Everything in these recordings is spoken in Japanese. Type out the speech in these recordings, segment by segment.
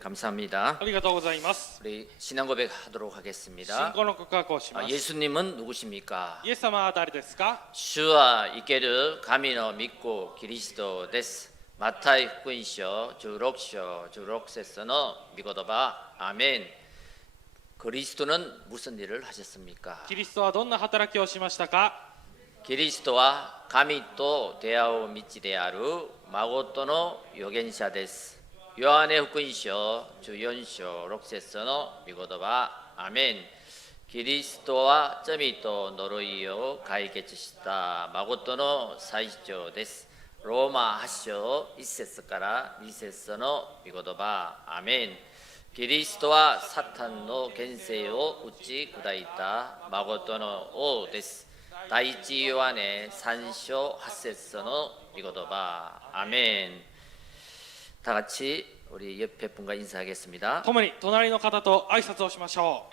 감사합니다. ありがとうございます。 우리 신앙 고백하도록 信 하겠습니다. 仰の告白をします。 예수님은 누구십니까? イエス様は誰ですか？ 주와 이케르 가미노 믿고 그리스도 데스. 마타이福音書 16章 16節の 미고도바 아멘. 그리스도는 무슨 일을 하셨습니까? キリストはどんな働きをしましたか？ 그리스도와神と出会う道である誠の預言者です。ヨハネ福音書14章6節の御言葉アメン。キリストは罪と呪いを解決した誠の最長です。ローマ8章1節から2節の御言葉アメン。キリストはサタンの権勢を打ち砕いた誠の王です。第一ヨハネ3章8節の御言葉アメン。다 같이 우리 옆에 분과 인사하겠습니다. 共に隣の方と挨拶をしましょ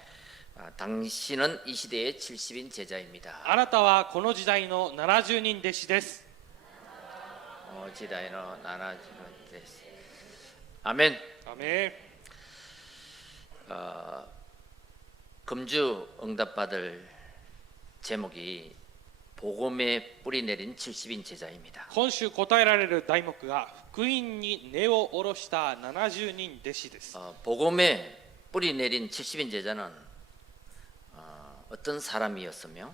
う。 당신은 이 시대의 70인 제자입니다. あなたはこの時代の70人弟子です。 時代の70人です. 아멘. アメン。 금주 응답받을 제목이 복음에 뿌리 내린 70인 제자입니다. 今週答えられる題目が福音に根を下ろした70人弟子です。 복음에 뿌리 내린 70인 제자는 어떤 사람이었으며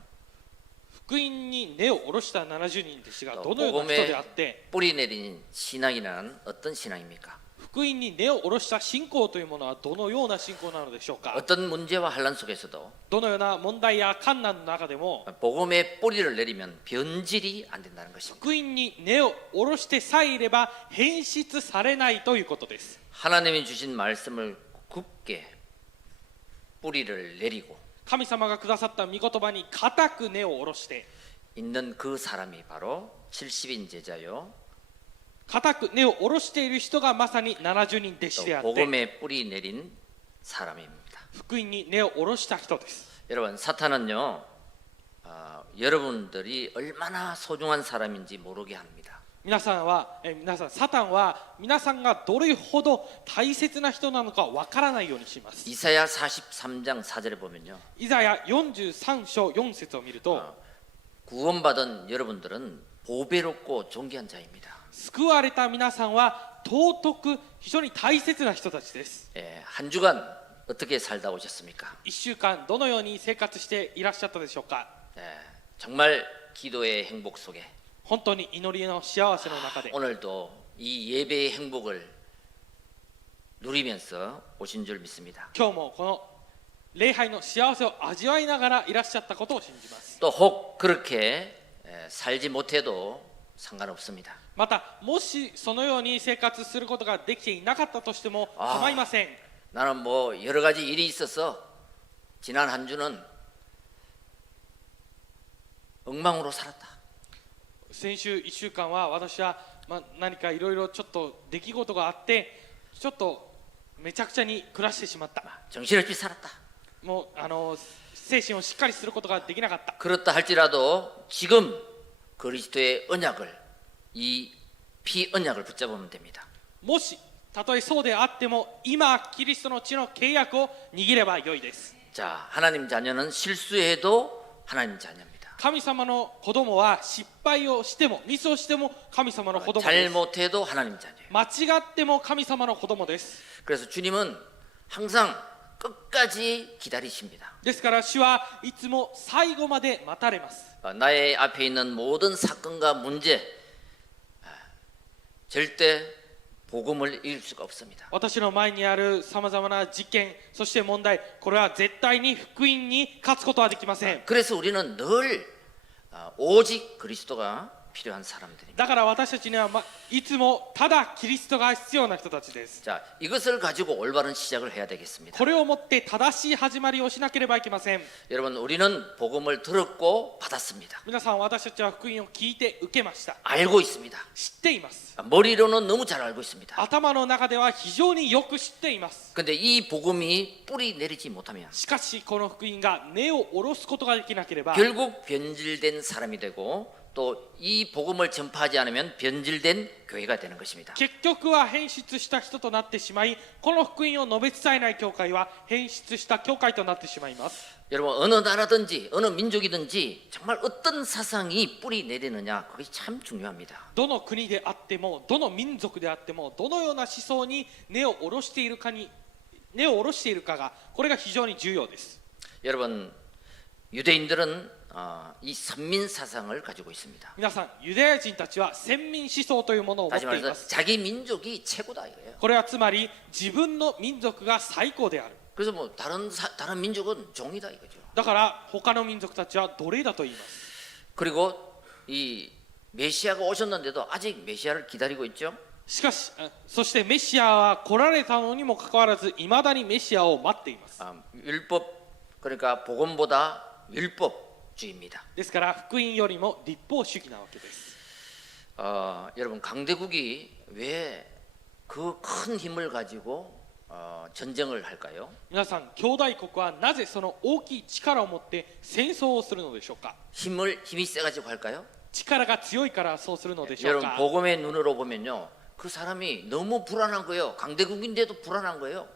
福音に根を下ろした70人弟子がどのような人であって、 뿌리 내린 신앙이란 어떤 신앙입니까? 福音に根を下ろした信仰というものはどのような信仰なのでしょうか？ 어떤 문제와 환란 속에서도 どのような問題や困難の中でも 복음에 뿌리를 내리면 변질이 안 된다는 것입니다. 福音に根を下ろしてさえいれば変質されないということです。 하나님이 주신 말씀을 굳게 뿌리를 내리고 神様がくださった御言葉に固く根を下ろして 있는 그 사람이 바로 70인 제자요. 固く根を下ろしている人がまさに70人弟子であって 복음에 뿌리 내린 사람입니다. 福音に根を下ろした人です。 여러분 사탄은요 여러분들이 얼마나 소중한 사람인지 모르게 합니다. 皆さんサタンは皆さんがどれほど大切な人なのかわからないようにします。 이사야 43장 4절에 보면요. イザヤ43章4節を見ると 구원받은 여러분들은 보배롭고 존귀한 자입니다. 救われた皆さんは尊く非常に大切な人たちです。 한 주간 어떻게 살다 오셨습니까? 1週間どのように生活していらっしゃったでしょうか？ 정말 기도의 행복 속에 本当に祈りの幸せの中で 오늘도 이 예배의 행복을 누리면서 오신 줄 믿습니다. 今日もこの礼拝の幸せを味わいながらいらっしゃったことを信じます。 또 혹 그렇게 살지 못해도 상관없습니다. またもしそのように生活することができていなかったとしても構いません。 나는 뭐 여러 가지 일이 있어서 지난 한 주는 엉망으로 살았다. 先週1週間は私は何かいろいろちょっと出来事があってちょっとめちゃくちゃに暮らしてしまった。 정신없이 살았다. もう精神をしっかりすることができなかった。 그렇다 할지라도 지금 그리스도의 언약을 이 피 언약을 붙잡으면 됩니다. もしたとえそうであっても今キリストの血の契約を握ればよいです。 자, 하나님 자녀는 실수해도 하나님 자녀입니다. 神様の子供は失敗をしてもミスをしても神様の子供です。 잘못해도 하나님 자녀예요. 間違っても神様の子供です。 그래서 주님은 항상 끝까지 기다리십니다. ですから主はいつも最後まで待たれます。 나의 앞에 있는 모든 사건과 문제 절대 복음을 이길 수가 없습니다. 私の前にあるさまざまな事件そして問題これは絶対に福音に勝つことはできません。 그래서 우리는 늘 오직 그리스도가 필요한 사람들입니다. だから私たちにはいつもただキリストが必要な人たちです。 자, 이것을 가지고 올바른 시작을 해야 되겠습니다. これをもって正しい始まりをしなければいけません。 여러분, 우리는 복음을 들었고 받았습니다. 皆さん私たちは福音を聞いて受けました。 알고 있습니다. 知っています。 머리로는 너무 잘 알고 있습니다. 頭の中では非常によく知っています。 근데 이 복음이 뿌리 내리지 못하면 しかしこの福音が根を下ろすことができなければ 결국 변질된 사람이 되고 또 이 복음을 전파하지 않으면 변질된 교회가 되는 것입니다. 結局は変質した人となってしまい、この福音を述べ伝えない教会は変質した教会となってしまいます。 여러분 어느 나라든지 어느 민족이든지 정말 어떤 사상이 뿌리 내리느냐 그게 참 중요합니다. どの国であっても、どの民族であっても、どのような思想に根を下ろしているかが、これが非常に重要です。 여러분 유대인들은 이 선민 사상을 가지고 있습니다. 皆さん、ユダヤ人たちは先民思想というものを持っ 다시 ていま 말해서 す。 자기 민족이 최고다 이거예요. これはつまり自分の民族が最高である。 그래서 뭐 다른 민족은 종이다 이거죠. だから他の民族たちは奴隷だと言います。 그리고 이 메시아가 오셨는데도 아직 메시아를 기다리고 있죠. しかし、そしてメシアは来られたのにもかかわらず、いまだにメシアを待っています。 율법 그러니까 복음보다 율법주의입니다. ですから福音よりも立法主義なわけです。 여러분 강대국이 왜 그 큰 힘을 가지고 전쟁을 할까요? 皆さん、兄弟国はなぜその大きい力を持って戦争をするのでしょうか。 힘이 세가지고 할까요? 力が強いからそうするのでしょう 여러분 か。 복음의 눈으로 보면요, 그 사람이 너무 불안한 거예요. 강대국인데도 불안한 거예요.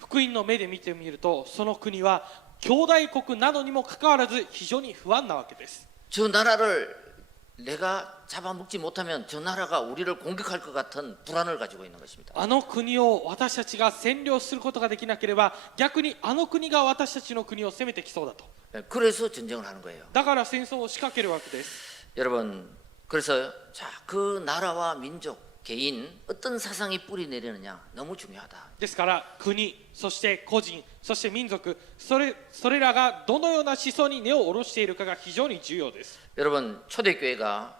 福音の目で見てみると、その国は兄弟国なのにもかかわらず非常に不安なわけです。 저 나라를 내가 잡아먹지 못하면 저 나라가 우리를 공격할 것 같은 불안을 가지고 있는 것입니다. あの国を私たちが占領することができなければ、逆にあの国が私たちの国を攻めてきそうだと。 그래서 전쟁을 하는 거예요. だから戦争を仕掛けるわけです。 여러분, 그래서 그 나라와 민족, 개인 어떤 사상이 뿌리 내리느냐 너무 중요하다. ですから国、そして個人、そして民族、それらがどのような思想に根を下ろしているかが非常に重要です。 여러분 초대교회가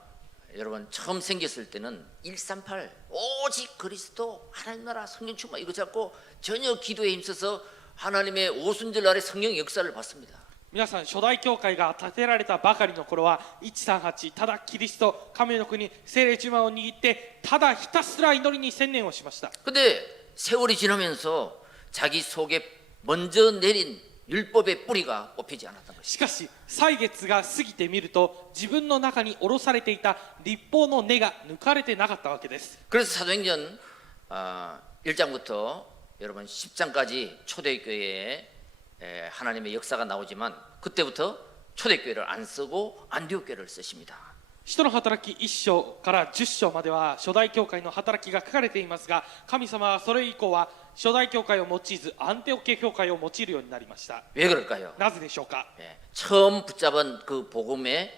여러분 처음 생겼을 때는 138 오직 그리스도 하나님 나라 성령 충만 이거 잡고 전혀 기도에 힘써서 하나님의 오순절 날에 성령 역사를 봤습니다. 皆さん、初代教会が建てられたばかりの頃は138、ただキリスト、神の国、聖霊充満を握ってただひたすら祈りに専念をしました。 근데 세월이 지나면서 자기 속에 먼저 내린 율법의 뿌리가 뽑히지 않았던 것이죠. しかし歳月が過ぎてみると、自分の中に下ろされていた律法の根が抜かれてなかったわけです。 그래서 사도행전 1장부터 여러분 10장까지 초대교회에 하나님의 역사가 나오지만 그때부터 초대교회를 안 쓰고 안디옥교회를 쓰십니다. 使徒の働き1章から10章までは初代教会の働きが書かれていますが、神様はそれ以降は初代教会を用いずアンテオケ教会を用いるようになりました。 왜 그럴까요? なぜでしょうか。 처음 붙잡은 그 복음에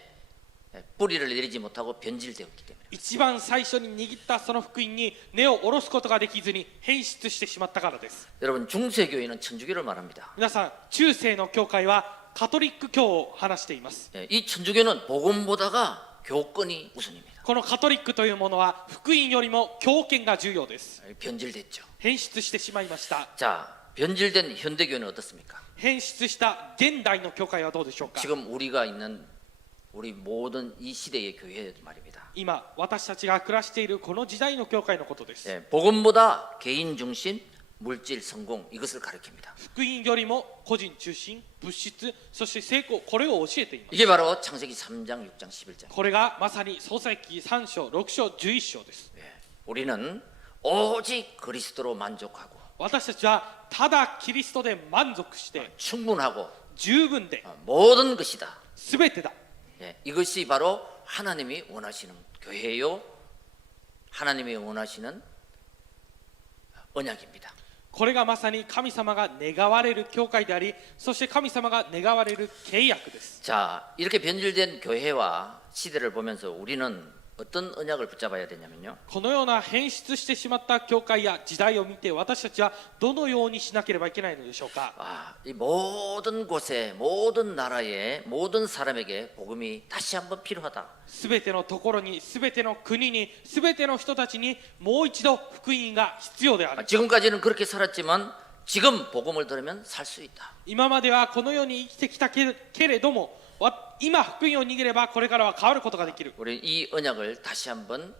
뿌리를 내리지 못하고 변질되었기 때문에. 一番最初に握ったその福音に根を下ろすことができずに変質してしまったからです。 여러분 중세교회는 천주교를 말합니다. 皆さん、中世の教会はカトリック教を話しています。 이 천주교는 복음보다가 교권이 우선입니다. このカトリックというものは福音よりも教権が重要です。 변질됐죠. 変質してしまいました。 자, 변질된 현대교회는 어떻습니까? 変質した現代の教会はどうでしょうか。 지금 우리가 있는 우리 모든 이 시대의 교회 말입니다. 今私たちが暮らしているこの時代の教会のことです。 복음보다 개인 중심, 물질, 성공 이것을 가르칩니다. 福音よりも個人中心、物質、そして成功、これを教えています。 이게 바로 창세기 3장, 6장, 11장. これがまさに創世記3章、6章、11章です。 우리는 오직 그리스도로 만족하고 私たちはただキリストで満足して 충분하고 十分で 모든 것이다. 全てだ。 이것이 바로 하나님이 원하시는 교회요. 하나님이 원하시는 언약입니다. これがまさに神様が願われる教会であり、そして神様が願われる契約です。 자, 이렇게 변질된 교회와 시대를 보면서 우리는 어떤 언약을 붙잡아야 되냐면요. このような変質してしまった教会や時代を見て、私たちはどのようにしなければいけないのでしょうか。 이 모든 곳에 모든 나라에 모든 사람에게 복음이 다시 한번 필요하다. すべてのところに、すべての国に、すべての人たちにもう一度福音が必要である。 지금까지는 그렇게 살았지만 지금 복음을 들으면 살 수 있다. 今まではこのように生きてきたけれども、今福音を握ればこれからは変わることができる。 우리 이 언약을 다시 한번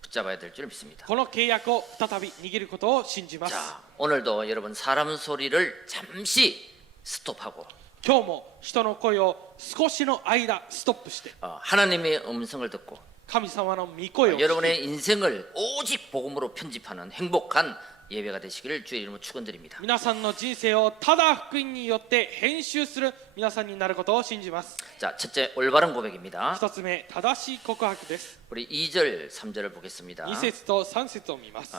붙잡아야 될 줄 믿습니다. この契約を再び握ることを信じます。 자, 오늘도 여러분 사람 소리를 잠시 스톱하고 今日も人の声を少しの間ストップして 하나님의 음성을 듣고 神様の御声を聞き 여러분의 인생을 오직 복음으로 편집하는 행복한 예배가 되시기를 주의 이름으로 축원드립니다. 皆さんの人生をただ福音によって編集する皆さんになることを信じます。 자, 첫째 올바른 고백입니다. 一つ目、正しい告白です。 우리 2절, 3절을 보겠습니다. 2節と3節を見ます。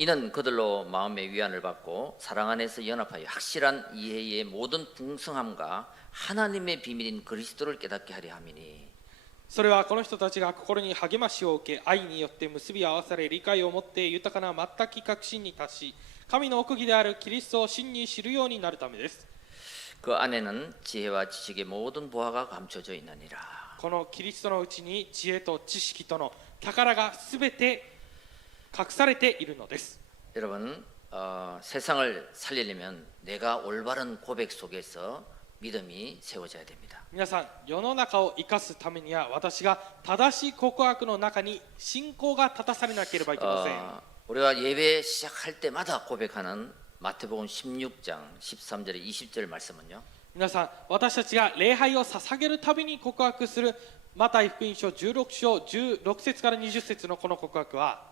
이는 그들로 마음의 위안을 받고 사랑 안에서 연합하여 확실한 이해의 모든 풍성함과 하나님의 비밀인 그리스도를 깨닫게 하려 함이니. それはこの人たちが心に励ましを受け、愛によって結び合わされ、理解を持って豊かな全き確信に達し、神の奥義であるキリストを真に知るようになるためです。 그 안에는 지혜와 지식의 모든 보화가 감춰져 있느니라. このキリストのうちに知恵と知識との宝がすべて隠されているのです。 여러분, 세상을 살리려면 내가 올바른 고백 속에서 믿음이 세워져야 됩니다. 皆さん、世の中を生かすためには私が正しい告白の中に信仰が立たされなければいけません。 우리가 예배 시작할 때마다 고백하는 마태복음 16장 13절에 20절 말씀은요. 皆さん、私たちが礼拝を捧げるたびに告白するマタイ福音書16章16節から20節のこの告白は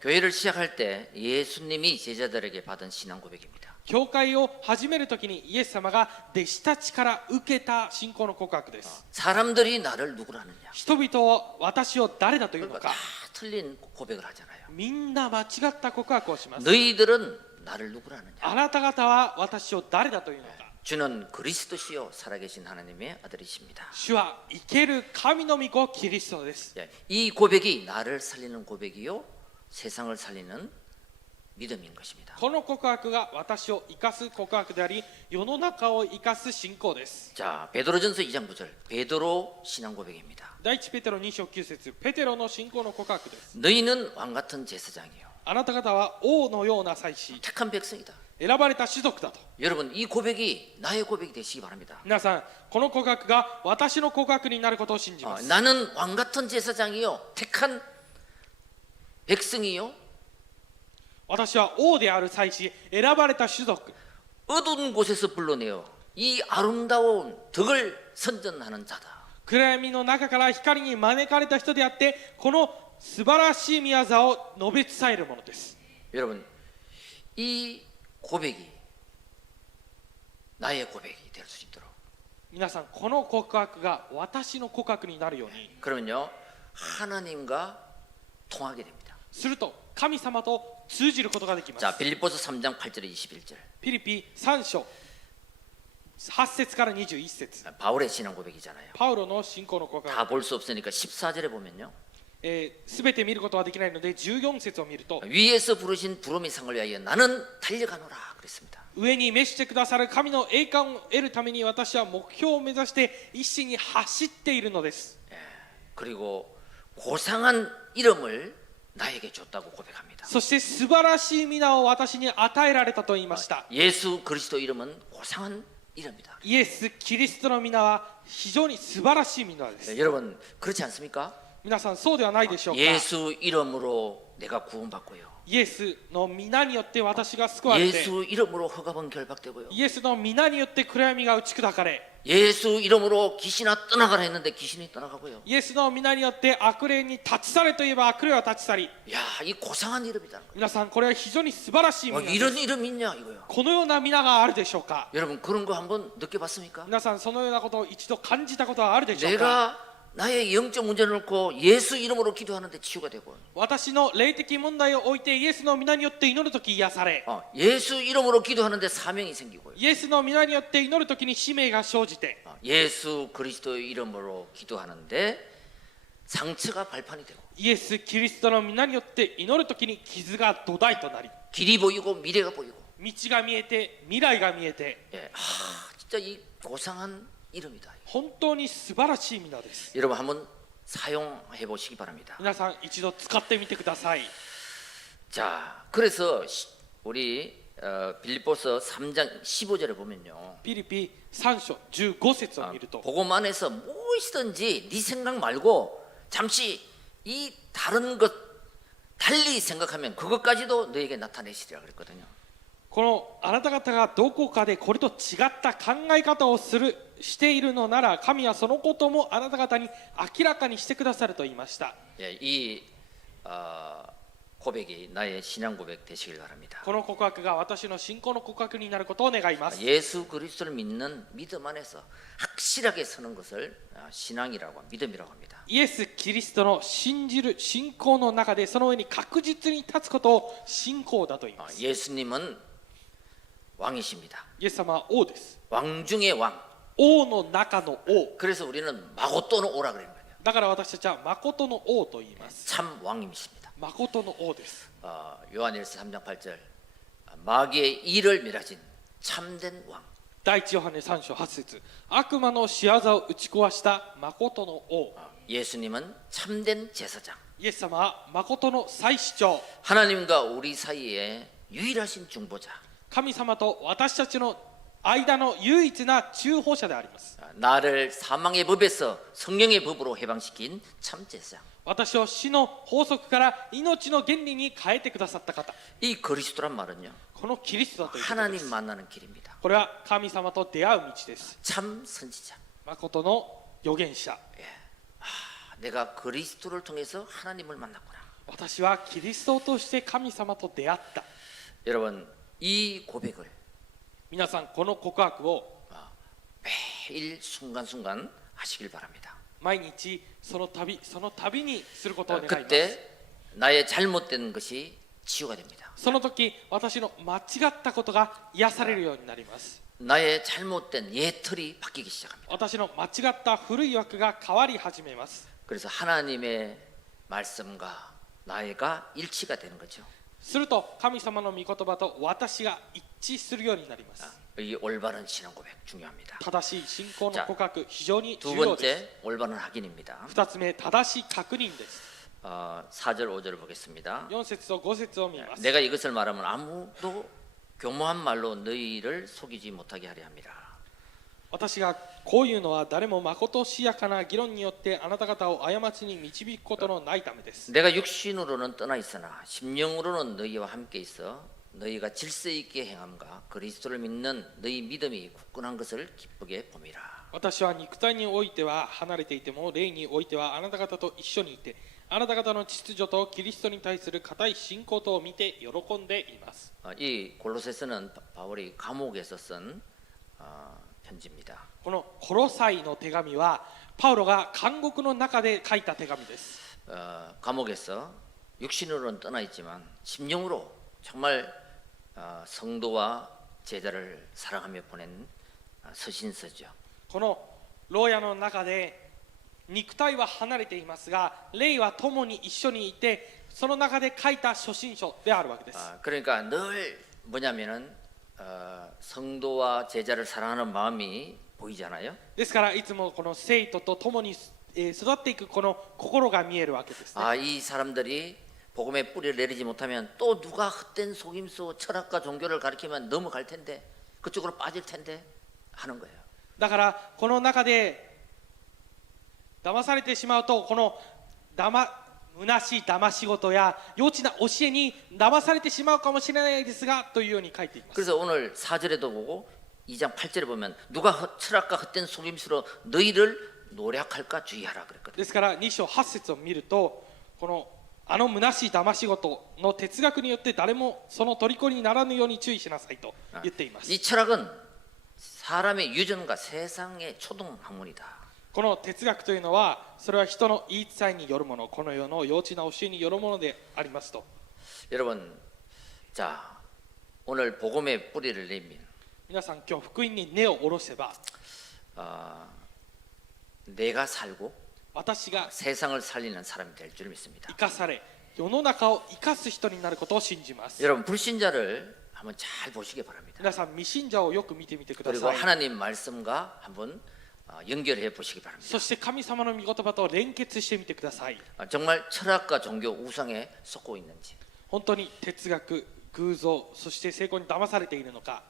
교회를 시작할 때 예수님이 제자들에게 받은 신앙 고백입니다. 教会を始めるときにイエス様が弟子たちから受けた信仰の告白です。 사람들이 나를 누구라느냐? 人々は私を誰だというの 그러니까 か、 다 틀린 고백을 하잖아요. みんな間違った告白をします。 너희들은 나를 누구라느냐? あなた方は私を誰だというのか。 주는 그리스도시요 살아계신 하나님의 아들이십니다. 主は生ける神の御子キリストです。 이 고백이 나를 살리는 고백이요 세상을 살리는 믿음인 것입니다. この告白が私を生かす告白であり、世の中を生かす信仰です。 자, 베드로전서 2장 9절 베드로 신앙 고백입니다. 第一ペテロ2章9節、ペテロの信仰の告白です。 너희는 왕 같은 제사장이요 あなた方は王のような祭司、 택한 백성이다. 選ばれた種族だと。 여러분 이 고백이 나의 고백이 되시기 바랍니다. 皆さん、この告白が私の告白になることを信じます。 나는 왕 같은 제사장이요 택한 백성이요 私は王である祭司、選ばれた種族、 어두운 곳에서 불러내어 이 아름다운 덕을 선전하는 자다. 暗闇の中から光に招かれた人であって、この素晴らしい宮座を述べ伝えるものです。 여러분 이 고백이 나의 고백이 될 수 있도록 皆さん、この告白が私の告白になるように 그러면요 하나님과 통하게 됩니다. すると神様と通じることができます。 자 빌립보서 3장 8절에 21절 ピリピ3章8節から21節、 바울의 신앙 고백이잖아요. パウロの信仰の告白、 다 볼 수 없으니까 14절에 보면요 すべて見ることはできないので14節を見ると、 위에서 부르신 부름의 상을 위하여 나는 달려가노라 그랬습니다. 上に召してくださる神の栄冠を得るために私は目標を目指して一心に走っているのです。 그리고 고상한 이름을 나에게 줬다고 고백합니다. そして素晴らしい皆を私に与えられたと言いました。 예수 그리스도 이름은 고상한 이름이다. イエス・キリストの皆は非常に素晴らしい皆です。 네, 여러분 그렇지 않습니까? 皆さんそうではないでしょうか。 예수 이름으로 내가 구원받고요. イエスの皆によって私が救われて、 예수 이름으로 흑암은 결박되고요. イエスの皆によって暗闇が打ち砕かれ、 예수 이름으로 귀신아 떠나가라 했는데 귀신이 떠나가고요. イエスの皆によって悪霊に立ち去れといえば悪霊は立ち去り、 야, 이 고상한 이름이다. 皆さんこれは非常に素晴らしい皆です。 이런 이름 있냐 이거요. このような皆があるでしょうか。 여러분 그런 거 한번 느껴봤습니까? 皆さんそのようなことを一度感じたことはあるでしょうか。 내가 나의 영적 문제를 놓고 예수 이름으로 기도하는데 치유가 되고 私の霊的問題を置いてイエスの皆によって祈るとき癒され、 예수 이름으로 기도하는데 사명이 생기고요. イエスの皆によって祈るときに使命が生じて、 예수 그리스도의 이름으로 기도하는데 상처가 발판이 되고 イエス・キリストの皆によって祈るときに傷が土台となり、 길이 보이고 미래가 보이고 道が見えて未来が見えて、 예, 진짜 이 고상한 이름이다. 本当に素晴らしい皆です。 여러분 한번 사용해 보시기 바랍니다. 皆さん一度使ってみてください。 자, 그래서 우리 빌립보서 3장 15절에 보면요. ピリピ3章15節を見ると、 복음 안에서 무엇이든지 네 생각 말고 잠시 이 다른 것 달리 생각하면 그것까지도 너에게 나타내시리라 그랬거든요. このあなた方がどこかでこれと違った考え方をしているのなら、神はそのこともあなた方に明らかにしてくださると言いました。 예, 이 고백이 나의 신앙 고백 되시길 바랍니다. この告白が私の信仰の告白になることを願います。 예수 그리스도를 믿는 믿음 안에서 확실하게 서는 것을 신앙이라고 믿음이라고 합니다. イエス・キリストの信じる信仰の中でその上に確実に立つことを信仰だと言います。 예수님은 왕이십니다. イエス様は王です。 왕 중의 왕. 王の中の王。 그래서 우리는 마고또는 오라 그러는 거예요. だから私たちは誠の王と言います。 참 왕님이십니다. 誠の王です。 요한일서 3장 8절 마귀의 일을 멸하신 참된 왕. 第一ヨハネ3章8節、悪魔の仕業を打ち壊した誠の王。 예수님은 참된 제사장. イエス様は誠の祭司長。 하나님과 우리 사이에 유일하신 중보자. 神様と私たちの間の唯一な中保者であります。 나를 사망의 법에서 성령의 법으로 해방시킨 참 제사장. 私を死の法則から命の原理に変えてくださった方。 이 그리스도란 말은요, このキリストだということで 하나님 す。 만나는 길입니다. これは神様と出会う道です。 참 선지자. 誠の預言者。 내가 그리스도를 통해서 하나님을 만났구나. 私はキリストを通して神様と出会った。 여러분, 이 고백을 皆さんこの告白を 매일 순간순간 하시길 바랍니다. 毎日その度にすることを願います。 그때 나의 잘못된 것이 치유가 됩니다. その時私の間違ったことが癒されるようになります。 나의 잘못된 예틀이 바뀌기 시작합니다. 私の間違った古い枠が変わり始めます。 그래서 하나님의 말씀과 나이가 일치가 되는 거죠. すると神様の御言葉と私が一致するようになります。 이 올바른 신앙 고백 중요합니다. 正しい信仰の告白、非常に 두 重要です。 번째 올바른 확인입니다. 二つ目、正しい確認です。 4절 5절을 보겠습니다. 4節と5節を見ます。 내가 이것을 말하면 아무도 교모한 말로 너희를 속이지 못하게 하려 함이라. 私がこういうのは誰もまことしやかな議論によってあなた方を過ちに導くことのないためです。 내가 육신으로는 떠나 있으나 심령으로는 너희와 함께 있어 너희가 질서 있게 행함과 그리스도를 믿는 너희 믿음이 굳건한 것을 기쁘게 봄이라. 私は肉体においては離れていても霊においてはあなた方と一緒にいて、あなた方の秩序とキリストに対する固い信仰とを見て喜んでいます。 이 골로새서는 바울이 감옥에서 쓴 편지입니다. このコロサイの手紙はパウロが監獄の中で書いた手紙です。 감옥에서 육신으로는 떠나 있지만 심령으로 정말 성도와 제자를 사랑하며 보낸 서신서죠. この牢屋の中で肉体は離れていますが霊は共に一緒にいてその中で書いた書信書であるわけです。 그러니까 늘 뭐냐면은 성도와 제자를 사랑하는 마음이 보이잖아요. ですからいつもこの生徒と共に育っていくこの心が見えるわけですね。 이 사람들이 복음의 뿌리를 내리지 못하면 또 누가 헛된 속임수 철학과 종교를 가르치면 넘어갈 텐데 그쪽으로 빠질 텐데 하는 거예요. だからこの中で騙されてしまうとこの虚しい騙し事や幼稚な教えに騙されてしまうかもしれないですがというように書いています。 그래서 오늘 4절에도 보고 2장 8절에 보면 누가 철학과 헛된 속임수로 너희를 노략할까 주의하라 그랬거든요. ですから2章8節を見るとこの虚しい騙し事の哲学によって誰もその虜にならぬように注意しなさいと言っています。 이 철학은 사람의 유전과 세상의 초동 학문이다. この哲学というのはそれは人の言い伝えによるもの、この世の幼稚な教えによるものでありますと。 여러분, 자 오늘 복음의 뿌리를 내민 皆さん今日福音に根を下ろせば 내가 살고 私が 세상을 살리는 사람이 될 줄 믿습니다. 生かされ世の中を生かす人になることを信じます。 여러분 불신자를 한번 잘 보시기 바랍니다. 皆さん未信者をよく見てみてくだ 그리고 さい。 하나님 말씀과 한번 연결해 보시기 바랍니다. そして神様の御言葉と連結してみてください。 정말 철학과 종교 우상에 속고 있는지. 本当に哲学、偶像、そして成功に騙されているのか。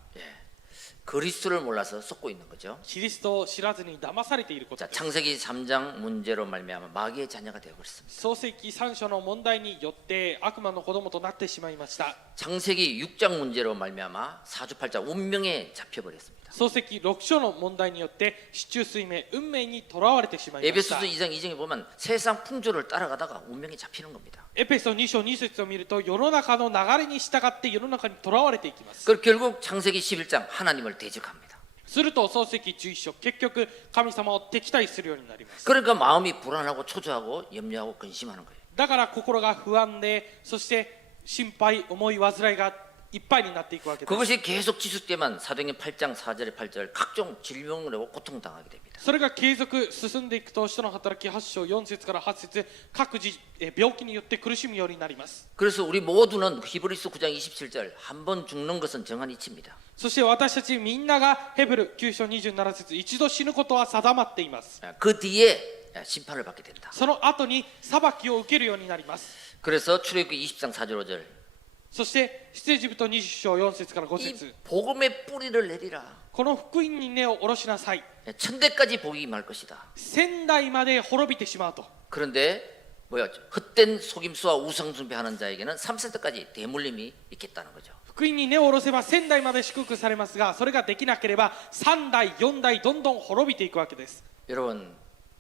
그리스도를 몰라서 속고 있는 거죠. キリストを知らずに騙されていること 자, です。 창세기 3장 문제로 말미암아 마귀의 자녀가 되어 버렸습니다. 創世記3章の問題によって悪魔の子供となってしまいました。 창세기 6장 문제로 말미암아 사주팔자 운명에 잡혀 버렸습니다. 創世記6章の問題によって四柱推命運命にとらわれてしまいました。 에베소서 2장 2장에 보면 세상 풍조를 따라가다가 운명에 잡히는 겁니다. エペソ2章2節を見ると世の中の流れに従って世の中にとらわれていきます。 그 결국 창세기 11장 하나님을 대적합니다. すると創世記11章結局神様を敵対するようになります。 그러니까 마음이 불안하고 초조하고 염려하고 근심하는 거예요. だから心が不安でそして心配思い煩いがいっぱいになっていくわけです。 그것이 계속 지속되면 사도행전 8장 4절에 8절 각종 질병을 하고 고통당하게 됩니다. それが継続進んでいくと使徒の働き8章4節から8節各自病気によって苦しむようになります。 그래서 우리 모두는 히브리서 9장 27절 한 번 죽는 것은 정한 이치입니다. そして私たちみんながヘブル9章27節一度死ぬことは定まっています。 그 뒤에 심판을 받게 된다. その後に裁きを受けるようになります。 그래서 출애굽기 20장 4절 5절 そして出エジプト20章4節から5 이 節 복음의 뿌리를 내리라. この福音に根を下ろしなさい。 천대까지 복이 임할 것이다. 千代まで滅びてしまうと。 그런데 뭐야? 헛된 속임수와 우상숭배하는 자에게는 3세대까지 대물림이 있겠다는 거죠. 福音に根を下ろせば千代まで祝福されますが、それができなければ3代4代どんどん滅びていくわけです。 여러분,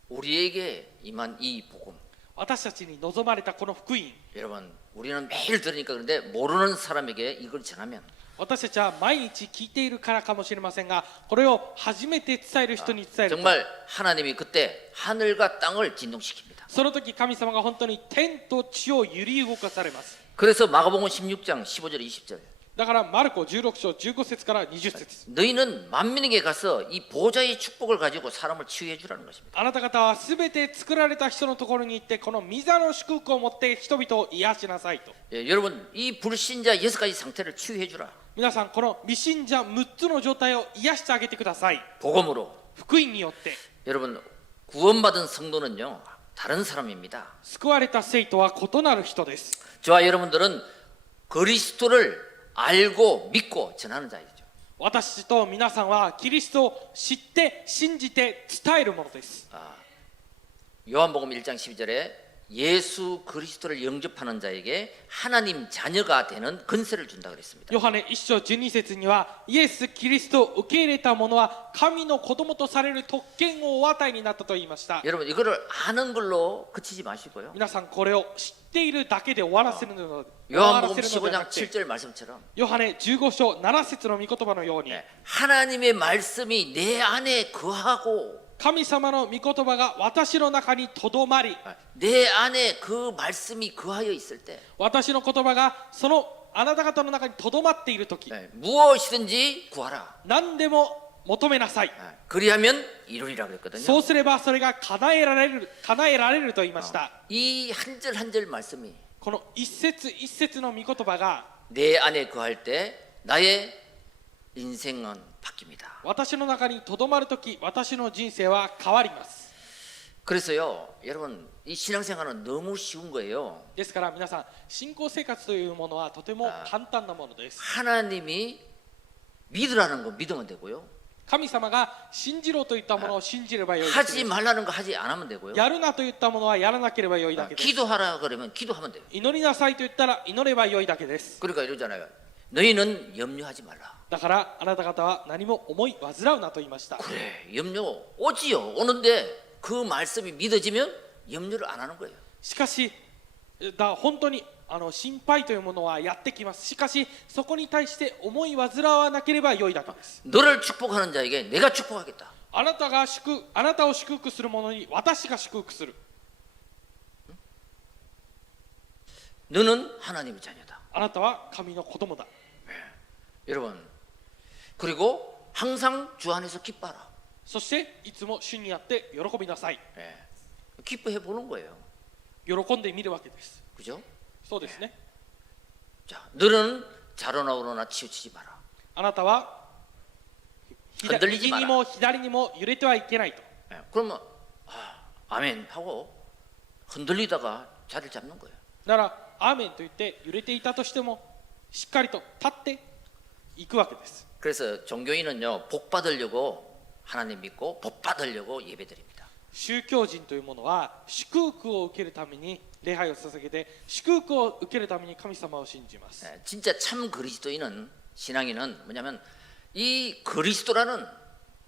우리에게 임한 이 복음, 私たちに望まれたこの福音、 여러분, 우리는 매일 들으니까 그런데 모르는 사람에게 이걸 전하면 私たちは毎日聞いているからかもしれませんが、これを初めて伝える人に伝えると、 정말 하나님이 그때 하늘과 땅을 진동시킵니다. その時神様が本当に天と地を揺り動かされます。 그래서 마가복음 16장 15절 20절 だからマルコ16章15節から20節 너희는 만민에게 가서 이 보좌의 축복을 가지고 사람을 치유해 주라는 것입니다. あなた方はすべて作られた人のところに行ってこの御座の祝福を持って人々を癒しなさいと。 예, 여러분 이 불신자 6가지 상태를 치유해 주라. 皆さんこの未信者6つの状態を癒してあげてください。 복음으로. 福音によって 여러분 구원받은 성도는요 다른 사람입니다. 救われた生徒は異なる人です。 저와 여러분들은 그리스도를 알고 믿고 전하는 자이죠. 私と皆さんはキリストを知って信じて伝えるものです。 요한복음 1장 12절에 예수 그리스도를 영접하는 자에게 하나님 자녀가 되는 권세를 준다 그랬습니다. ヨハネ1章12節にはイエス・キリストを受け入れた者は神の子供とされる特権をお与えになったと言いました。 여러분 이거를 아는 걸로 그치지 마시고요. 皆さんこれを知っているだけで終わらせるので 요한복음 はな 15장 くて 7절 말씀처럼 ヨハネ15章7節の御言葉のように 하나님의 말씀이 내 안에 거하고 神様の御言葉が私の中にとどまり 내 안에 그 말씀이 거하여 있을 때 私の言葉がそのあなた方の中にとどまっているとき 무엇이든지 구하라. 何でも求めなさい。 그리하면 이루리라 그랬거든요. そうすればそれが叶えられると言いました。 이 한 절 한 절 말씀이 この一節一節の御言葉が 내 안에 거할 때 나의 인생은 바뀝니다. 私の中にとどまるとき私の人生は変わります。 그래서요, 여러분 이 신앙생활은 너무 쉬운 거예요. ですから皆さん信仰生活というものはとても簡単なものです。 하나님이 믿으라는 거 믿으면 되고요. 神様が信じろといったものを信じればよいだけ 하지 です。 말라는 거 하지 않으면 되고요. やるなといったものはやらなければよいだけです。 기도하라 그러면 기도하면 돼요. 祈りなさいと言ったら祈ればよいだけです。 그러니까 이러잖아요. 너희는 염려하지 말라. だからあなた方は何も思い煩うなと言いました。 그래, 염려 오지요. 오는데 그 말씀이 믿어지면 염려를 안 하는 거예요. しかし本当に心配というものはやってきます。しかしそこに対して思い煩わなければよいだけです。 너를 축복하는 자에게 내가 축복하겠다. あなたを祝福する者に私が祝福する。 너는 하나님의 자녀다. あなたは神の子供だ。 여러분, 그리고 항상 주 안에서 기뻐하라. そしていつも主にあって喜びなさい。 기뻐해 보는 거예요. 喜んでみるわけです。 그죠? そうですね。 자, 너는 좌로나 우로나 치우치지 마라. あなたは 흔들리지 右 마라. にも左にも揺れてはいけないと。 그러면 아멘 하고 흔들리다가 자리를 잡는 거예요. ならアーメンと言って揺れていたとしてもしっかりと立って行くわけです。 그래서 종교인은요, 복 받으려고 하나님 믿고 복 받으려고 예배드립니다. 宗教人というものは祝福を受けるために礼拝を捧げて、祝福を受けるために神様を信じます。 진짜 참 그리스도인은 신앙인은 뭐냐면 이 그리스도라는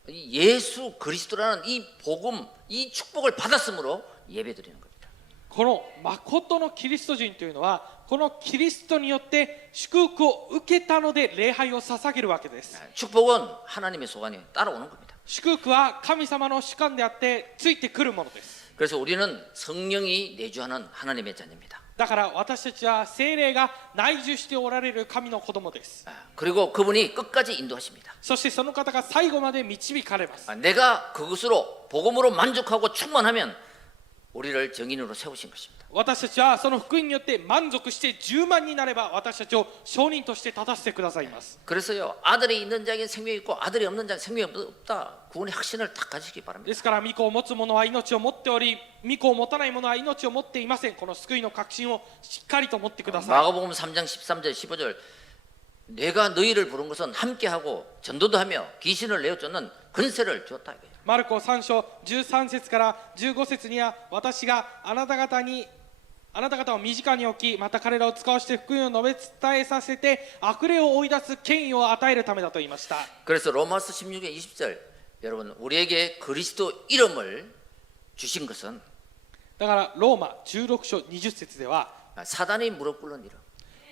이 예수 그리스도라는 이 복음, 이 축복을 받았으므로 예배드리는 겁니다. この誠のキリスト人というのは、このキリストによって祝福を受けたので礼拝を捧げるわけです。 축복은 하나님의 소관이 따라오는 겁니다. 祝福は神様の主観であってついてくるものです。 그래서 우리는 성령이 내주하는 하나님의 자녀입니다. だから私たちは聖霊が内住しておられる神の子供です。 그리고 그분이 끝까지 인도하십니다. そしてその方が最後まで導かれます。 내가 그것으로 복음으로 만족하고 충만하면 우리를 정인으로 세우신 것입니다. 私たちはその福音によって満足して10万になれば、私たちを証人として立たせてくださいます。 그래서요, 아들이 있는 자에게 생명이 있고 아들이 없는 자에게 생명이 없다. 구원의 확신을 딱 가지시기 で 바랍니다. すから御子を持つ者は命を持っており、御子を持たない者は命を持っていません。この救いの確信をしっかりと持ってください。 마가복음 3장 13절 15절 내가 너희를 부른 것은 함께하고 전도도 하며 귀신을 내어 쫓는 권세를 주었다. マルコ3章13節から15節には、私があなた方を身近に置き、また彼らを使わして福音を述べ伝えさせて悪霊を追い出す権威を与えるためだと言いました。 그래서 로마서 16장 20절 여러분 우리에게 그리스도 이름을 주신 것은 だからローマ16章20節では、 사단이 무릎 꿇는 이름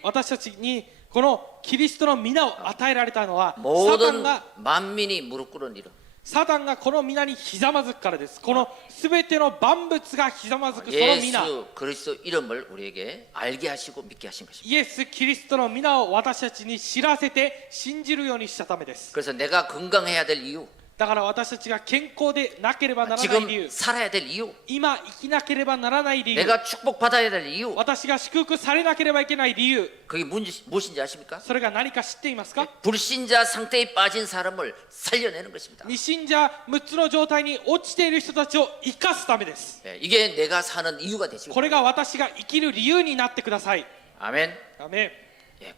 私たちにこのキリストの皆を与えられたのは、 모든 만민이 무릎 꿇는 이름 サタンがこの皆にひざまずくからです。このすべての万物がひざまずくその皆、 예수 그리스도 이름을 우리에게 알게 하시고 믿게 하신 것입니다. イエス・キリストの皆を私たちに知らせて信じるようにしたためです。 그래서 내가 건강해야 될 이유 だから私たちが健康でなければならない理由、 지금 살아야 될 이유 今生きなければならない理由、 내가 축복받아야 될 이유 私が祝福されなければいけない理由、 그게 무엇인지 아십니까? それが何か知っていますか？ 불신자 상태에 빠진 사람을 살려내는 것입니다. 未信者6つの状態に落ちている人たちを生かすためです。 이게 내가 사는 이유가 되시고 これが私が生きる理由になってください。 아멘. アメン。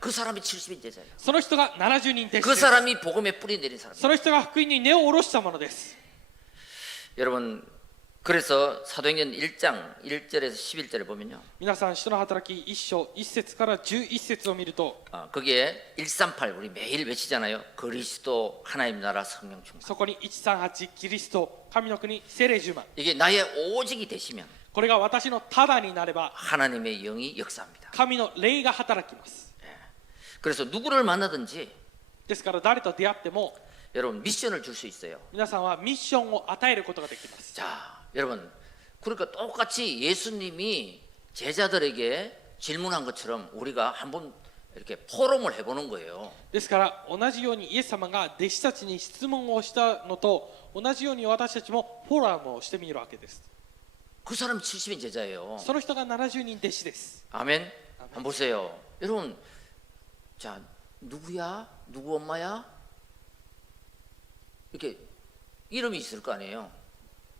그 사람이 70인 제자예요. その人が70人弟子 그 です。 사람이 복음에 뿌리 내린 사람. その人が福音に根を下ろしたものです。 여러분 그래서 사도행전 1장 1절에서 11절을 보면요. 皆さん、使徒の働き1章1節から11節を見ると、 거기에 138 우리 매일 외치잖아요. 그리스도 하나님 나라 성령 충만. そこに138キリスト神の国聖霊充満、 이게 나의 오직이 되시면 これが私のただになれば 하나님의 영이 역사합니다. 神の霊が働きます。 그래서 누구를 만나든지 ですから誰と出会っても 여러분 미션을 줄 수 있어요. 皆さんはミッションを与えることができます。 자, 여러분 그러니까 똑같이 예수님이 제자들에게 질문한 것처럼 우리가 한번 이렇게 포럼을 해보는 거예요. ですから同じようにイエス様が弟子たちに質問をしたのと同じように私たちもフォーラムをしてみるわけです。 그 사람 70인 제자예요. その人が70人弟子です。 아멘. 한번 보세요. 여러분, 자 누구야? 누구 엄마야? 이렇게 이름이 있을 거 아니에요.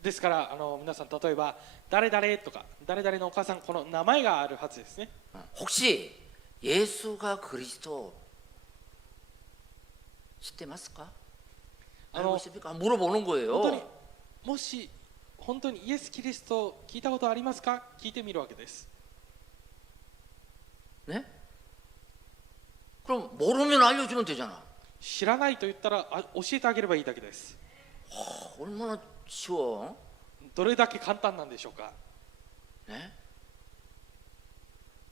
ですから皆さん、例えば誰々とか誰々のお母さん、この名前があるはずですね。 혹시 예수가 그리스도知ってますか? 알고 있습니까? 물어보는 本当に 거예요. もし本当にイエス・キリスト聞いたことありますか？聞いてみるわけです。 네? 그럼 모르면 알려주면 되잖아. 知らないと言ったら教えてあげればいいだけです。 얼마나 쉬워. どれだけ簡単なんでしょうか？ 네?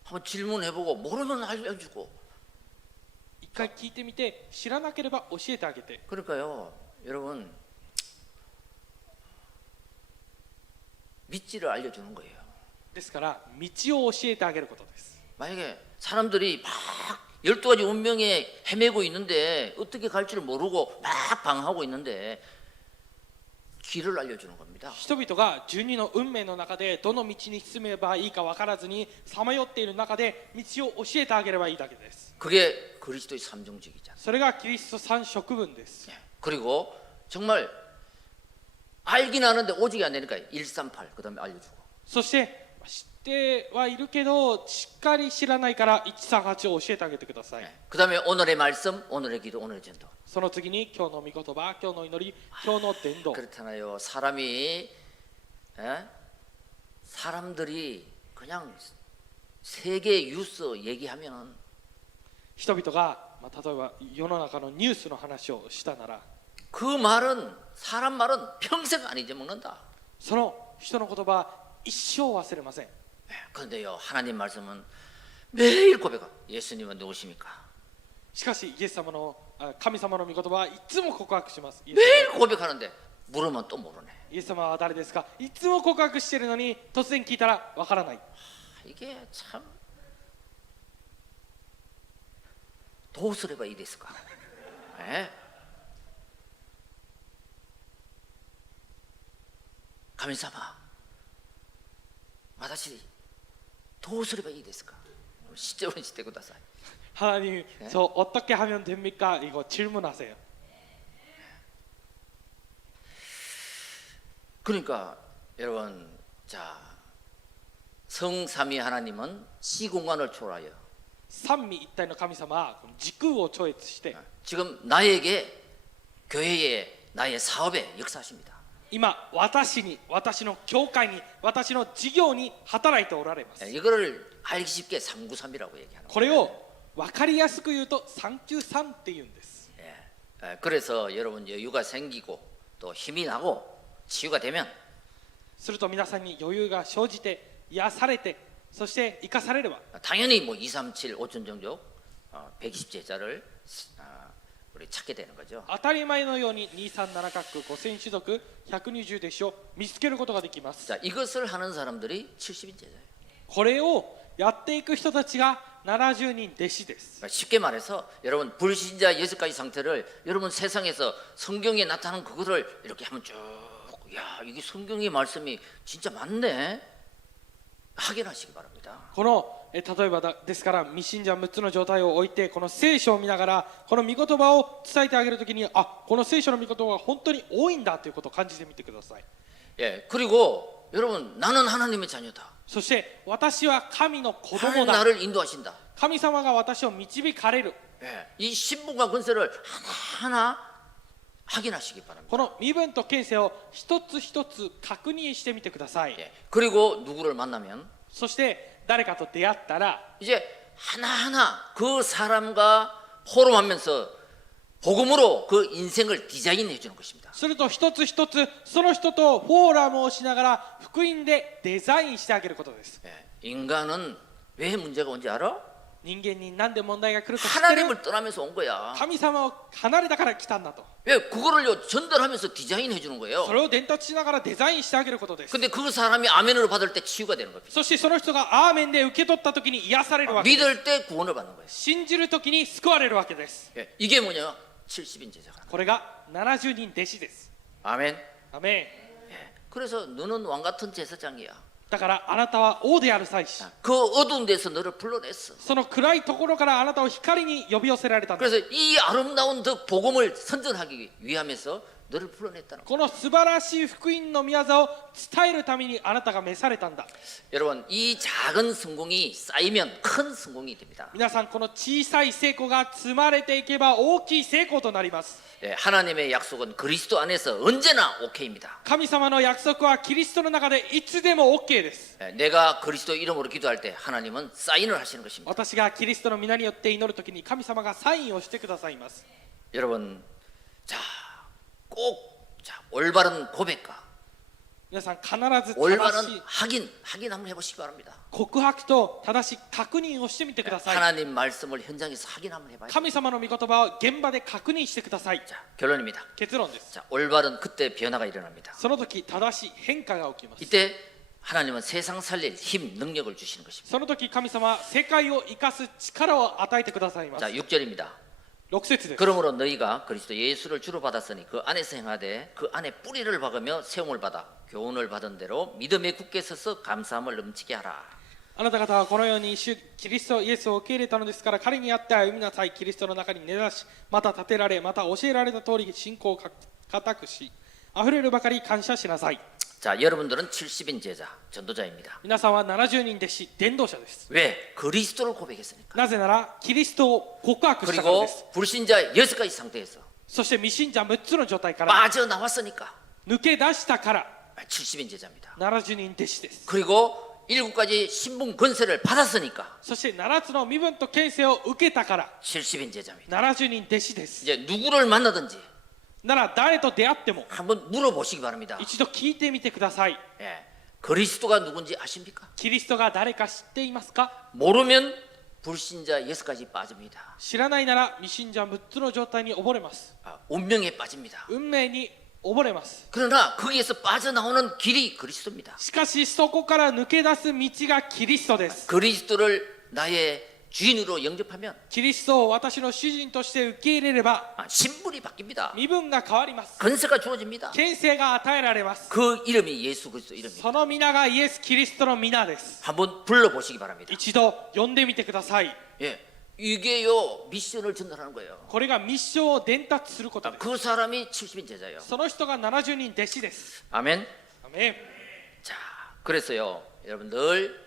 한번 질문해보고 모르면 알려주고. 一回聞いてみて、知らなければ教えてあげて。 그러니까요, 여러분 믿지를 알려주는 거예요. ですから道を教えてあげることです。 만약에 사람들이 막 12가지 운명에 헤매고 있는데 어떻게 갈지를 모르고 막 방황하고 있는데 길을 알려주는 겁니다. 人々が12の運命の中でどの道に進めばいいか分からずにさまよっている中で道を教えてあげればいいだけです。 그게 그리스도의 삼중직이잖아요. それがキリスト三職分です。 그리고 정말 알긴 아는데 오직이 안 되니까 138 그다음에 알려주고. そして知ってはいるけどしっかり知らないから138を教えてあげてください。 그 다음에 오늘의 말씀, 오늘의 기도, 오늘의 전도. その次に今日の御言葉、今日の祈り、今日の伝道。 그렇잖아요. 사람이 사람들이 그냥 세계 뉴스 얘기하면은 人々が、例えば世の中のニュースの話をしたなら 그 말은 사람 말은 평생 안 잊어먹는다. その人の言葉は一生忘れません。 그런데요, 하나님 말씀은 매일 고백하. 예수님은 누구십니까? しかしイエス様の神様の御言葉はいつも告白します。イエス 매일 고백하는데 물으면 또 모르네. イエス様は誰ですか。いつも告白しているのに突然聞いたらわからない。 이게 참 도스레바 이랬을까? 예? 가민사마, 와다시 도스레바 이랬을까? 시절은 시대 구다사이. 하나님, 저 어떻게 하면 됩니까? 이거 질문하세요. 그러니까 여러분, 자, 성삼위 하나님은 시공간을 초월하여 三位一体の神様は時空を超越して 지금 나에게 교회에 나의 사업에 역사하십니다. 今私に、私の教会に、私の事業に働いておられます。 이거를 알기 쉽게 393이라고 얘기하는 これ 거예요. を分かりやすく言うと393って言うんです。 그래서 여러분 여유가 생기고 또 힘이 나고 치유가 되면 すると皆さんに余裕が生じて癒されて、そして生かされれば 당연히 뭐 237, 5천 종족 120제자를 우리 찾게 되는 거죠. 当たり前のように237カ国5000種族120弟子を見つけることができます。 자, 이것을 하는 사람들이 70인 제자예요. これをやっていく人たちが70人弟子です。 쉽게 말해서 여러분 불신자 6가지 상태를 여러분 세상에서 성경에 나타난 그거를 이렇게 하면 쭉, 야, 이게 성경의 말씀이 진짜 맞네. 확인하시기 바랍니다. この例えばですから未信者6つの状態を置いてこの聖書を見ながらこの御言葉を伝えてあげるときにこの聖書の御言葉が本当に多いんだということを感じてみてください。 예, 그리고 여러분 나는 하나님의 자녀다. そして私は神の子供 하나님 だ。 나를 인도하신다. 神様が私を導かれる。 예, 이 신분과 권세를 하나하나 확인하시기 바랍니다. この身分と権勢を一つ一つ確認してみてください。 예, 그리고 누구를 만나면 そして誰かと出会ったら 이제 하나하나 그 사람과 포럼하면서 복음으로 그 인생을 디자인해 주는 것입니다. すると一つ一つその人とフォーラムをしながら福音でデザインしてあげることです。 예, 인간은 왜 문제가 온지 알아? 人間に何で問題が来るか知ってる？ 하나님을 떠나면서 온 거야. 神様を離れたから来たんだと。 왜 그거를요 전달하면서 디자인해 주는 そ 거예요. れを伝達しながらデザインしてあげることです。 근데 그 사람이 아멘으로 받을 때 치유가 되는 겁니다. そしてその人がアーメンで受け取った時に癒されるわけです。 믿을 때 구원을 받는 거예요. 信じる時に救われるわけです。 예, 이게 뭐냐? 70인 제자가. これが70人弟子です。 아멘. アメン。 예, 그래서 너는 왕 같은 제사장이야. だからあなたは王である祭司。 그 어두운 데서 너를 불러냈어. その暗いところからあなたを光に呼び寄せられたんだ。 그래서 이 아름다운 더 복음을 선전하기 위함에서 너를 불러냈다는 거예요. この素晴らしい福音の御業を伝えるためにあなたが召されたんだ。 여러분 이 작은 성공이 쌓이면 큰 성공이 됩니다. 皆さんこの小さい成功が積まれていけば大きい成功となります。 예, 하나님의 약속은 그리스도 안에서 언제나 오케이입니다. 神様の約束はキリストの中でいつでも OK です。 예, 내가 그리스도 이름으로 기도할 때 하나님은 사인을 하시는 것입니다. 私がキリストの皆によって祈るときに神様がサインをしてくださいます。 여러분, 자, 꼭 자, 올바른 고백과 皆さん必ず正 올바른 しい 확인 한번 해보시기 바랍니다. 告白と正しい確認をしてみてください。 하나님 말씀을 현장에서 확인 한번 해봐요. 神様の御言葉を現場で確認してください。 자, 결론입니다. 結論です。 자, 올바른 그때 변화가 일어납니다. その時正しい変化が起きます。 이때 하나님은 세상 살릴 힘, 능력을 주시는 것입니다. その時神様は世界を生かす力を与えてくださいます。 자, 6절입니다. 6節です。 그러므로 너희가 그리스도 예수를 주로 받았으니 그 안에서 행하되 그 안에 뿌리를 박으며 세움을 받아 교훈을 받은 대로 믿음에 굳게 서서 감사함을 넘치게 하라. あなた方はこのように主キリストイエスを受け入れたのですから彼にあって歩みなさい。キリストの中に根ざしまた立てられまた教えられた通り信仰を固くしあふれるばかり感謝しなさい。 자, 여러분들은 70인 제자, 전도자입니다. 皆さんは70人弟子伝道者です。 왜? 그리스도를 고백했으니까. なぜならキリストを告白したから 그리고 です。 불신자 6가지 상태에서 そして未信者6つの状態から 빠져나왔으니까 抜け出したから 70인 제자입니다. 70人弟子です。 그리고 7가지 신분 권세를 받았으니까 そして7つの身分と権勢を受けたから 70인 제자입니다. 70人弟子です。 이제 누구를 만나든지 なら誰と出会っても 한번 물어보시기 바랍니다. 一度聞いてみてください。 예. 그리스도가 누군지 아십니까? キリストが誰か知っていますか？ 모르면 불신자 6가지 빠집니다. 知らないなら未信者6つの状態に溺れます。 운명에 빠집니다. 運命に溺れます。 그러나 거기에서 빠져나오는 길이 그리스도입니다. しかしそこから抜け出す道がキリストです。 그리스도를 나의 주인으로 영접하면 キリストを私の主人として受け入れれば 신분이 바뀝니다. 身分が変わります。 권세가 주어집니다. 権勢が与えられます。 그 이름이 예수 그리스도 이름입니다. その皆がイエス・キリストの皆です。 한번 불러보시기 바랍니다. 一度呼んでみてください。 예, 이게요 미션을 전달하는 거예요. これがミッションを伝達することです。 그 사람이 70인 제자예요. その人が70人弟子です。 아멘. アメン。 자, 그래서요 여러분들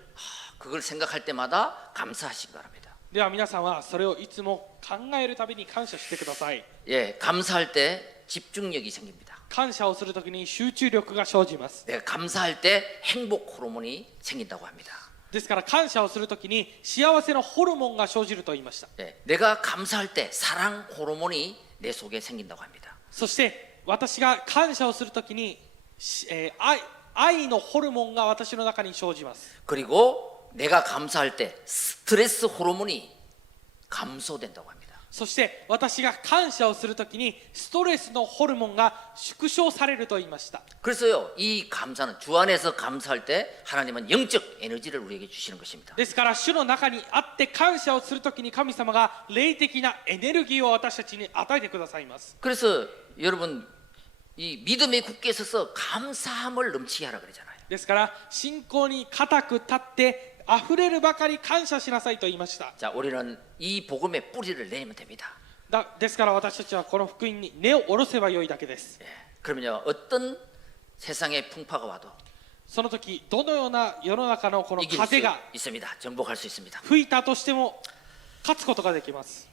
그걸 생각할 때마다 감사하시기 바랍니다. では皆さんはそれをいつも考えるたびに感謝してください。 예, 감사할 때 집중력이 생깁니다. 感謝をするときに集中力が生じます。 네, 감사할 때 행복 호르몬이 생긴다고 합니다. ですから感謝をするときに幸せのホルモンが生じると言いました。 예, 내가 감사할 때 사랑 호르몬이 내 속에 생긴다고 합니다. そして私が感謝をするときに、愛のホルモンが私の中に生じます。 그리고 내가 감사할 때 스트레스 호르몬이 감소된다고 합니다. そして私が感謝をするときにストレスのホルモンが縮小されると言いました。 그래서요 이 감사는 주 안에서 감사할 때 하나님은 영적 에너지를 우리에게 주시는 것입니다. ですから主の中にあって感謝をするときに神様が霊的なエネルギーを私たちに与えてくださいます。 그래서 여러분 이 믿음에 굳게 서서 감사함을 넘치게 하라 그러잖아요. ですから信仰に固く立って溢れるばかり感謝しなさいと言いました。 자, 우리는 이 복음의 뿌리를 내면 됩니다. ですから私たちはこの福音に根を下ろせばよいだけです。 예, 그러면요 어떤 세상의 풍파가 와도 その時どのような世の中のこの 이길 수 風が 있습니다. 정복할 수 있습니다. 吹いたとしても勝つことができます。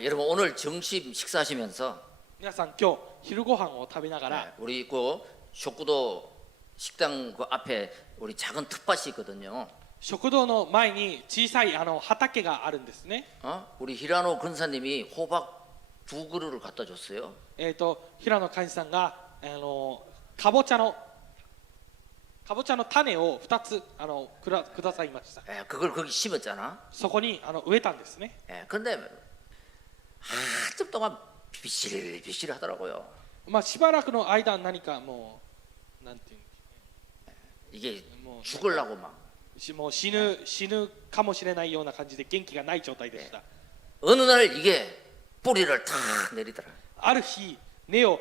여러분 오늘 점심 식사하시면서 皆さん今日昼ご飯を食べながら、 우리 그 쇼쿠도 식당 그 앞에 우리 작은 텃밭이 있거든요. 食堂の前に小さい畑があるんですね。 우리 히라노 근사님이 호박 2그릇을 갖다 줬어요. 平野寛司さんがかぼちゃの種を2つくださいました。 그걸 거기 심었잖아. そこに植えたんですね。 그런데 한참 동안 비실비실 하더라고요. まあしばらくの間何かもうなんていうんですか 이게 もう 죽으려고 막 もう死ぬかもしれないような感じで元気がない状態でした。 어느 날 이게 뿌리를 탁 내리더라. ある日根を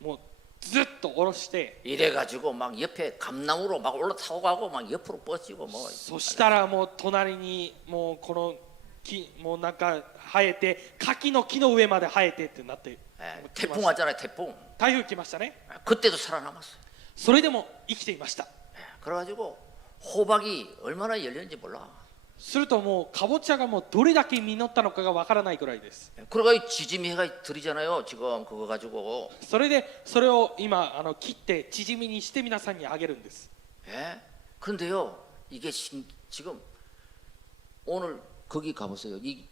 もうずっと下ろして、 이래가지고 막 옆에 감나무로 막 올라타고 가고 막 옆으로 뻗치고 뭐. そしたらもう隣にもうこの木もうなんか生えて柿の木の上まで生えてってなって、 태풍 왔잖아요. 태풍. 台風来ましたね。 그때도 살아남았어요. それでも生きていました。 그래가지고 호박이 얼마나 열렸는지 몰라. するともうかぼちゃがもうどれだけ実ったのかがわからないくらいです。 그래가 지짐이 해가 들이잖아요. 지금 그거 가지고. それでそれを今切って縮みにして皆さんにあげるんです。 그런데요 이게 지금 오늘 거기 가보세요. 이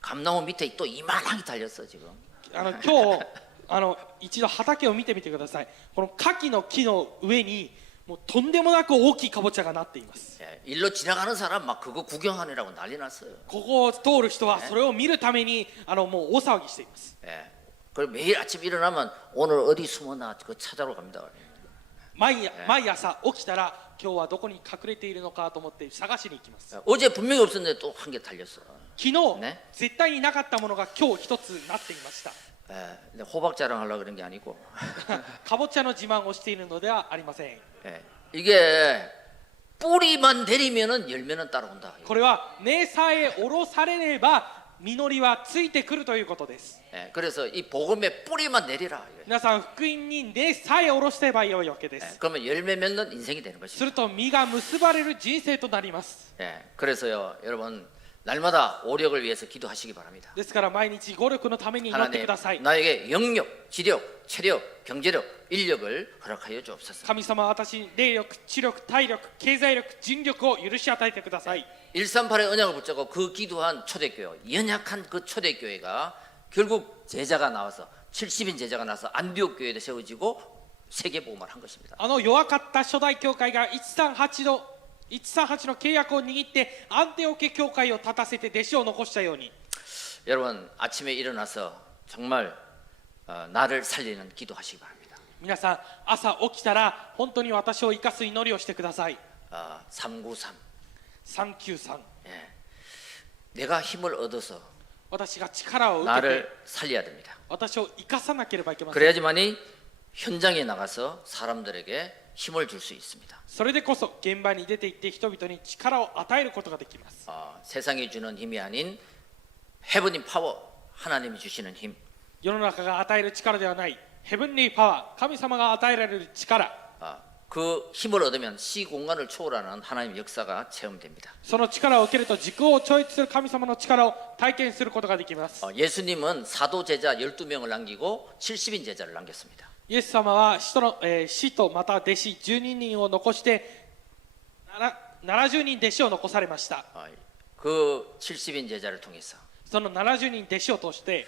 감나무 밑에 또 이만하게 달렸어 지금. 今日一度畑を見てみてください。この柿の木の上にもうとんでもなく大きいかぼちゃがなっています。 일로 지나가는 사람 막 그거 구경하느라고 난리 났어요. ここを通る人はそれを見るためにもう大騒ぎしています。 그리고 매일 아침 일어나면 오늘 어디 숨었나 그거 찾아러 갑니다. 毎朝起きたら今日はどこに隠れているのかと思って探しに行きます。 어제 분명히 없었는데 또 한 개 달렸어. 昨日、ね絶対になかったものが今日一つなっていました。 근데 호박 자랑하려고 그런 게 아니고 かぼちゃの自慢をしているのではありません。 이게 뿌리만 내리면은 열매는 따라온다. これは根さえ下ろされれば実りはついてくるということです。 예, 그래서 이 복음의 뿌리만 내리라. 이거예요. 皆さん福音に根さえ下ろしてばよいわけで 예, す。 그러면 열매 맺는 인생이 되는 す 것입니다. ると実が結ばれる人生となります。 예, 그래서요, 여러분 날마다 오력을 위해서 기도하시기 바랍니다. ですから毎日語力のために祈って 하나님 ください。 나에게 영력, 지력, 체력, 경제력, 인력을 허락하여 주옵소서. 神様は私に霊力、知力、体力、経済力、人力を許し与えてください。 138의 언약을 붙잡고 그 기도한 초대교회, 연약한 그 초대교회가 결국 제자가 나와서 70인 제자가 나와서 안디옥 교회도 세워지고 세계복음을 한 것입니다. あの弱かった初代教会が138の契約を握ってアンテオケ教会を立たせて弟子を残したように、 여러분 아침에 일어나서 정말 나를 살리는 기도하시기 바랍니다. 皆さん朝起きたら本当に私を生かす祈りをしてください。 393. 393、 예. 내가 힘을 얻어서 私が力を受けて 나를 살려야 됩니다. 私を生かさなければいけません。 그래야지만이 현장에 나가서 사람들에게 힘을 줄 수 있습니다. それでこそ現場に出て行って人々に力を与えることができます。 세상이 주는 힘이 아닌 헤브닝 파워, 하나님이 주시는 힘. 世の中が与える力ではないヘブンリーパワー、神様が与えられる力、 그 힘을 얻으면 시공간을 초월하는 하나님의 역사가 체험됩니다. その力を受けると時空を超越する神様の力を体験することができます。 예수님은 사도 제자 12명을 남기고 70인 제자를 남겼습니다. イエス様は使徒また弟子12人を残して70人弟子を残されました。 그 70인 제자를 통해서 その70人弟子を通して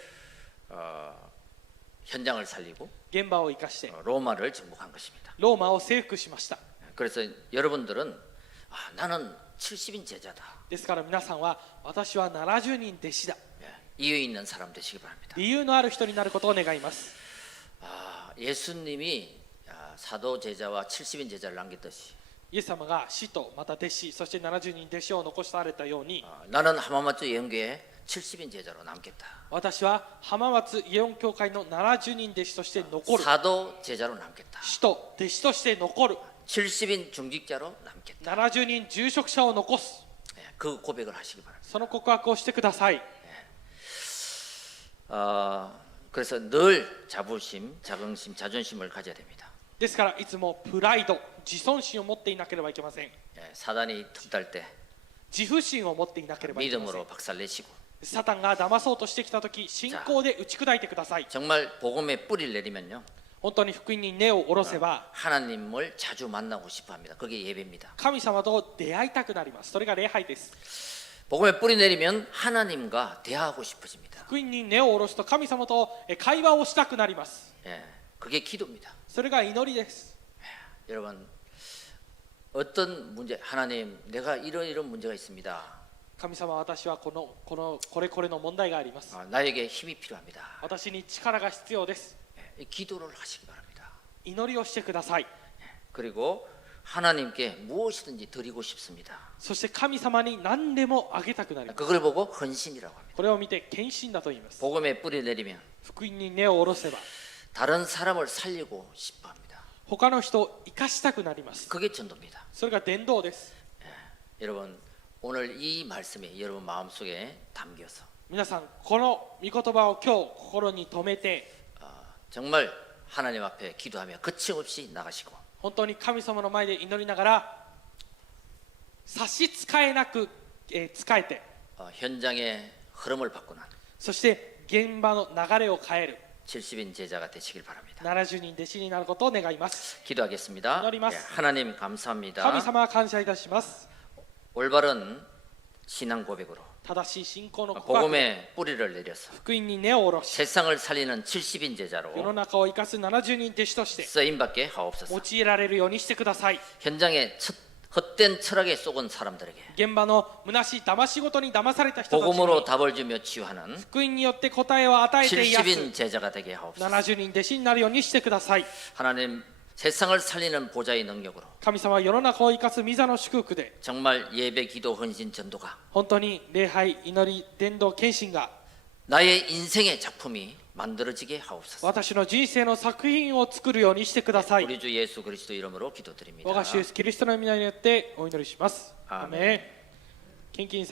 현장을 살리고 現場を生かして 로마를 정복한 것입니다. ローマを征服しました。 그래서 여러분들은 나는 70인 제자다. ですから皆さんは私は70人弟子だ、 이유 있는 사람 되시기 바랍니다. 理由のある人になることを願います。 예수님이 사도 제자와 70인 제자를 남겼듯이 イエス様が使徒また弟子そして70人弟子を残されたように、 나는浜松 예언교회 70인 제자로 남겠다. 私は浜松イエオン教会の70人弟子として残る、 사도 제자로 남겠다. 使徒弟子として残る、 70인 중직자로 남겠다. 70人住職者を残す、 그 고백을 하시기 바랍니다. その告白をしてください。 그래서 늘 자부심, 자긍심, 자존심을 가져야 됩니다. ですからいつもプライド、自尊心を持っていなければいけません。 사단이 틈탈 때 自負心を持っていなければいけません。 믿음으로 박살내시고 サタンが騙そうとしてきたとき、信仰で打ち砕いてください。 정말 복음의 뿌리를 내리면요, 本当に福音に根を下ろせば 하나님을 자주 만나고 싶어합니다. 그게 예배입니다. 神様と出会いたくなります。それが礼拝です。 복음의 뿌리 내리면 하나님과 대화하고 싶어집니다. 福音に根を下ろすと神様と会話をしたくなります。 그게 기도입니다. それが祈りです。 여러분, 어떤 문제, 하나님, 내가 이런 문제가 있습니다. 神様、私はこれの問題があります。 나에게 힘이 필요합니다. 私に力が必要です。 기도를 하시기 바랍니다. 祈りをしてください。 그리고 하나님께 무엇이든지 드리고 싶습니다. そして神様に何でもあげたくなります。 그걸 보고 헌신이라고 합니다. これを見て献身だと言います。 복음의 뿌리 내리면 福音に根を下ろせば 다른 사람을 살리고 싶어합니다. 他の人を生かしたくなります。 그게 전도입니다. それが伝道です。 여러분, 오늘 이 말씀이 여러분 마음속에 담겨서 皆さん、この御言葉を今日心に留めて 정말 하나님 앞에 기도하며 거침없이 나가시고 本当に神様の前で祈りながら差し支えなく、仕えて 현장의 흐름을 바꾸는 そして現場の流れを変える 70인 제자가 되시길 바랍니다. 70人弟子になることを願います。 기도하겠습니다. 기도드리ます. 하나님 감사합니다. 神様は感謝いたします。 올바른 신앙 고백으로 正しい信仰の告白、 복음의 뿌리를 내려서 福音に根を下ろし 세상을 살리는 70인 世の 제자로 中を生かす70人弟子として 쓰임받게 하옵소서. 用いられるようにしてください。 현장에 헛된 철학에 속은 사람들에게 現場の虚しい騙し事に騙された人たち 복음으로 に 답을 주며 치유하는 福音によって答えを与えて癒 70인 す 제자가 되게 하옵소서. 70人弟子になるようにしてください。 하나님, 세상을 살리는 보좌의 능력으로 神様は世の中を生かす御座の祝福で 정말 예배, 기도, 헌신, 전도가 本当に礼拝、祈り、伝道、献身が 나의 인생의 작품이 만들어지게 하옵소서. 私の人生の作品を作るようにしてください。 우리 주 예수 그리스도 이름으로 기도드립니다. 我が主イエスキリストの皆によってお祈りします。アーメンアーメン。献金